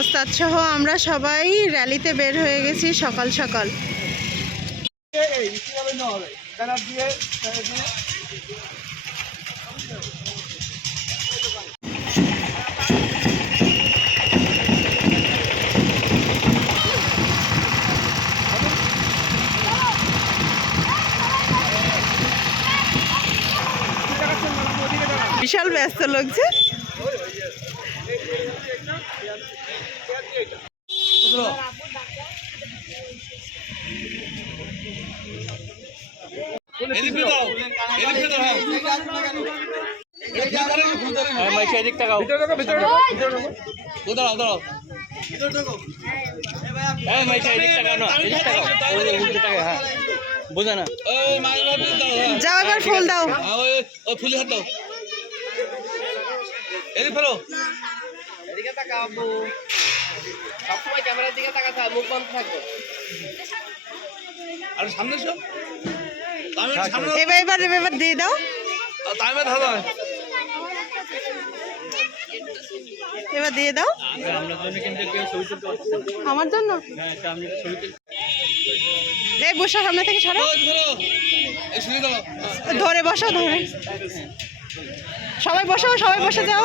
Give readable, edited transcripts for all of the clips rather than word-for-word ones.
ওস্তাদ সহ আমরা সবাই র্যালিতে বের হয়ে গেছি সকাল সকাল। বিশাল ব্যস্ত লাগছে। বোঝা না, যাও এবার ফুল দাও। ফুল হাত দাও, এদিকে ফেলো, এদিকে তাকাও। সবসময় ক্যামেরার দিকে তাকাতে হবে, মুখ বন্ধ থাকবে। আর সামনে এসো, এবার দিয়ে দাও। এবার দিয়ে দাও আমার জন্য। এই বসো, সামনে থেকে সরো, ধরে বসো, ধরে সবাই বসো, সবাই বসে যাও।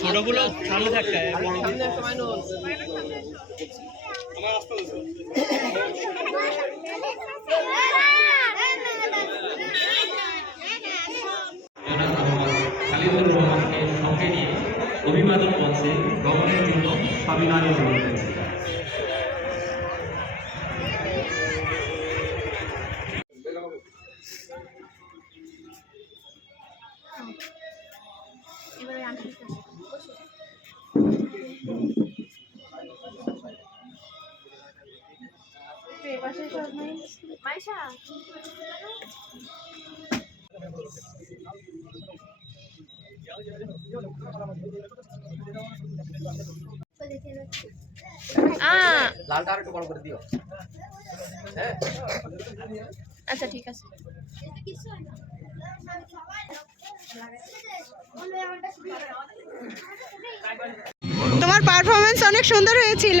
ছোটগুলো সামনে থাকতে খালিদুর রহমানকে সঙ্গে নিয়ে অভিবাদন মঞ্চে গমনের জন্য সাবিনানি অনুরোধ। লালটা আর একটু বড় করে দিও। আচ্ছা ঠিক আছে। তোমার পারফরমেন্স অনেক সুন্দর হয়েছিল।